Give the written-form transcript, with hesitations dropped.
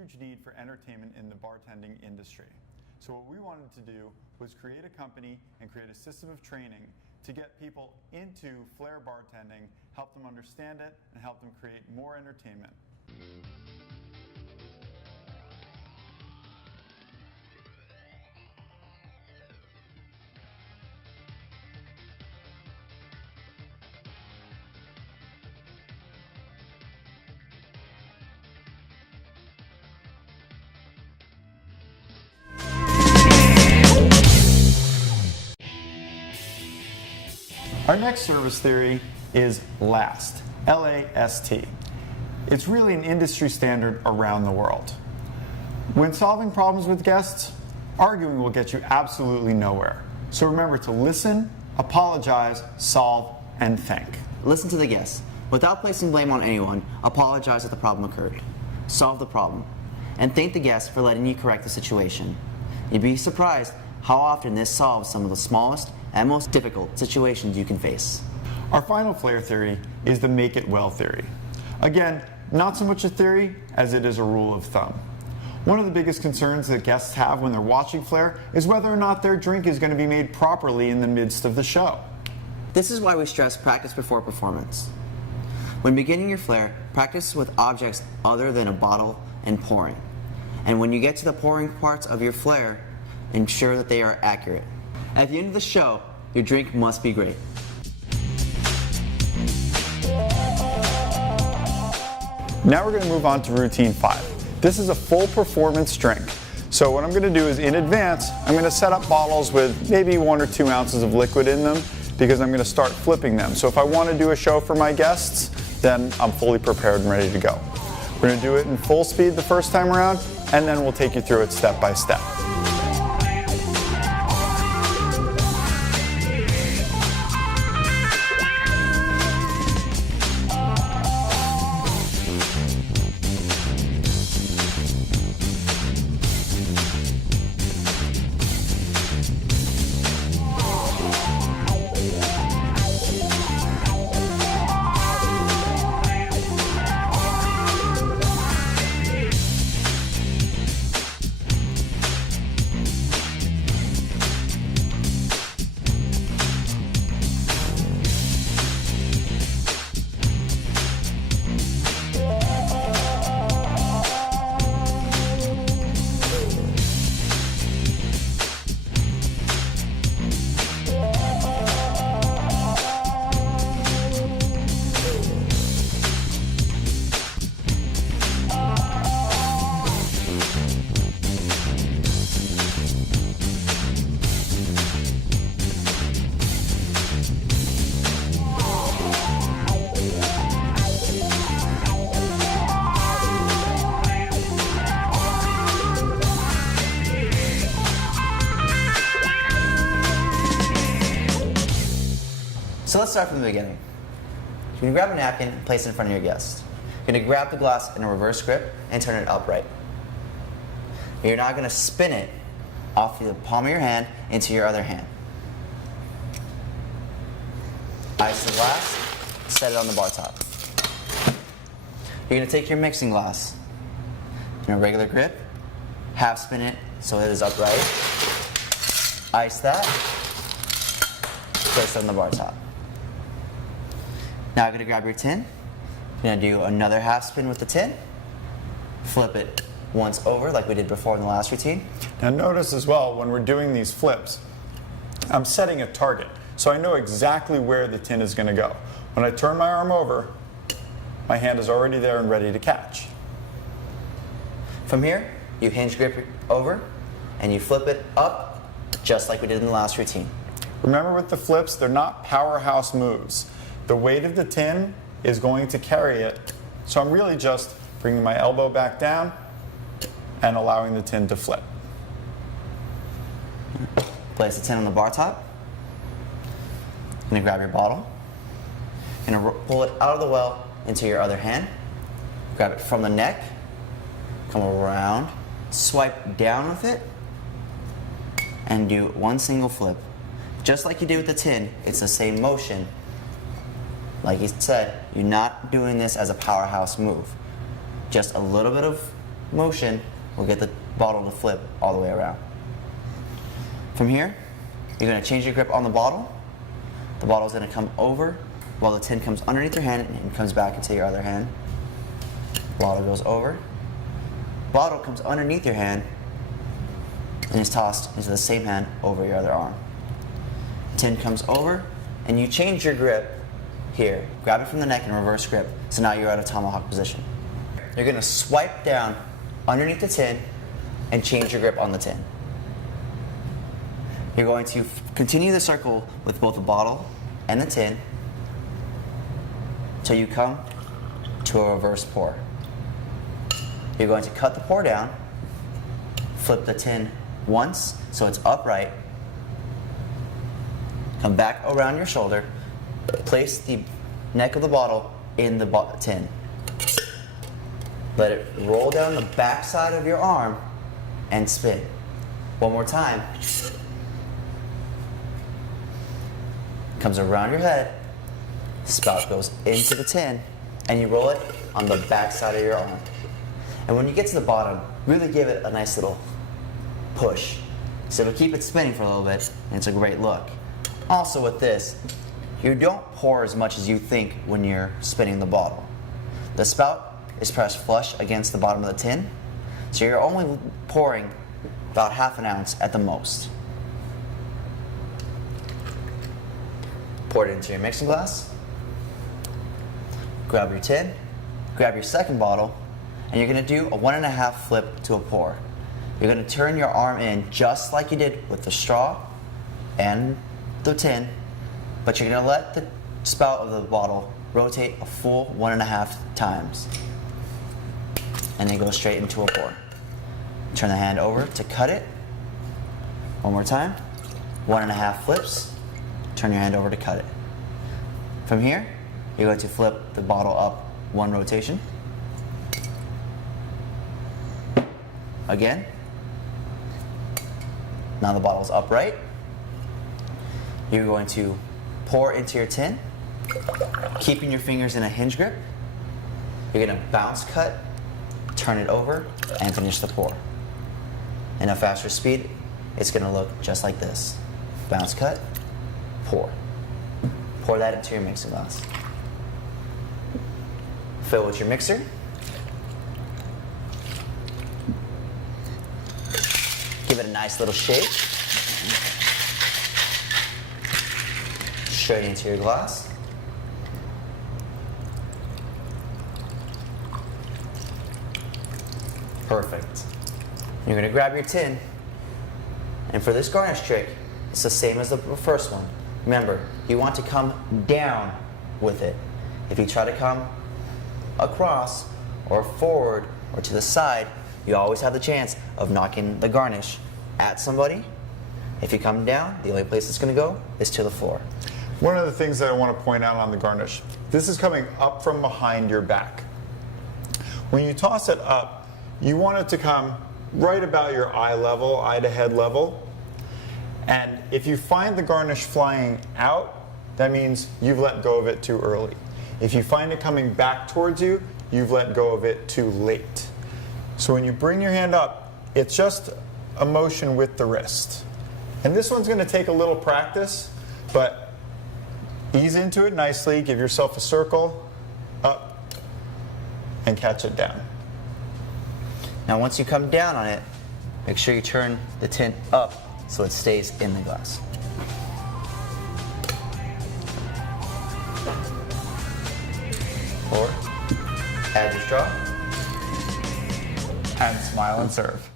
huge need for entertainment in the bartending industry. So what we wanted to do was create a company and create a system of training to get people into flair bartending, help them understand it, and help them create more entertainment. Our next service theory is LAST, L-A-S-T. It's really an industry standard around the world. When solving problems with guests, arguing will get you absolutely nowhere. So remember to listen, apologize, solve, and think. Listen to the guests. Without placing blame on anyone, apologize that the problem occurred. Solve the problem. And thank the guest for letting you correct the situation. You'd be surprised how often this solves some of the smallest and most difficult situations you can face. Our final flair theory is the make it well theory. Again, not so much a theory as it is a rule of thumb. One of the biggest concerns that guests have when they're watching flair is whether or not their drink is going to be made properly in the midst of the show. This is why we stress practice before performance. When beginning your flair, practice with objects other than a bottle and pouring. And when you get to the pouring parts of your flair, ensure that they are accurate. At the end of the show, your drink must be great. Now we're going to move on to routine 5. This is a full performance drink. So what I'm going to do is in advance, I'm going to set up bottles with maybe 1 or 2 ounces of liquid in them because I'm going to start flipping them. So if I want to do a show for my guests, then I'm fully prepared and ready to go. We're going to do it in full speed the first time around, and then we'll take you through it step by step. So let's start from the beginning. You're going to grab a napkin and place it in front of your guest. You're going to grab the glass in a reverse grip and turn it upright. You're now going to spin it off the palm of your hand into your other hand. Ice the glass, set it on the bar top. You're going to take your mixing glass in a regular grip, half spin it so it is upright. Ice that, place it on the bar top. Now you're going to grab your tin. You're going to do another half spin with the tin. Flip it once over like we did before in the last routine. Now notice as well, when we're doing these flips, I'm setting a target. So I know exactly where the tin is going to go. When I turn my arm over, my hand is already there and ready to catch. From here, you hinge grip it over and you flip it up just like we did in the last routine. Remember with the flips, they're not powerhouse moves. The weight of the tin is going to carry it, so I'm really just bringing my elbow back down and allowing the tin to flip. Place the tin on the bar top. You're going to grab your bottle. You're going to pull it out of the well into your other hand. Grab it from the neck, come around, swipe down with it, and do one single flip. Just like you did with the tin, it's the same motion. Like he said, you're not doing this as a powerhouse move. Just a little bit of motion will get the bottle to flip all the way around. From here, you're going to change your grip on the bottle. The bottle is going to come over while the tin comes underneath your hand and comes back into your other hand. Bottle goes over. Bottle comes underneath your hand and is tossed into the same hand over your other arm. Tin comes over and you change your grip here. Grab it from the neck and reverse grip. So now you're at a tomahawk position. You're going to swipe down underneath the tin and change your grip on the tin. You're going to continue the circle with both the bottle and the tin until you come to a reverse pour. You're going to cut the pour down, flip the tin once so it's upright, come back around your shoulder, place the neck of the bottle in the tin. Let it roll down the back side of your arm and spin. One more time. Comes around your head, spout goes into the tin, and you roll it on the back side of your arm. And when you get to the bottom, really give it a nice little push. So it'll keep it spinning for a little bit, and it's a great look. Also with this, you don't pour as much as you think when you're spinning the bottle. The spout is pressed flush against the bottom of the tin, so you're only pouring about ½ an ounce at the most. Pour it into your mixing glass. Grab your tin, grab your second bottle, and you're going to do a 1.5 flip to a pour. You're going to turn your arm in just like you did with the straw and the tin, but you're going to let the spout of the bottle rotate a full 1.5 times. And then go straight into a pour. Turn the hand over to cut it. One more time. 1.5 flips. Turn your hand over to cut it. From here, you're going to flip the bottle up 1 rotation. Again. Now the bottle's upright. You're going to pour into your tin, keeping your fingers in a hinge grip. You're going to bounce cut, turn it over, and finish the pour. In a faster speed, it's going to look just like this. Bounce cut, pour. Pour that into your mixing glass. Fill with your mixer. Give it a nice little shake. Straight into your glass. Perfect. You're going to grab your tin, and for this garnish trick, it's the same as the first one. Remember, you want to come down with it. If you try to come across or forward or to the side, you always have the chance of knocking the garnish at somebody. If you come down, the only place it's going to go is to the floor. One of the things that I want to point out on the garnish, this is coming up from behind your back. When you toss it up, you want it to come right about your eye level, eye to head level. And if you find the garnish flying out, that means you've let go of it too early. If you find it coming back towards you, you've let go of it too late. So when you bring your hand up, it's just a motion with the wrist. And this one's going to take a little practice, but ease into it nicely, give yourself a circle, up, and catch it down. Now once you come down on it, make sure you turn the tin up so it stays in the glass. Pour, add your straw, And smile and serve.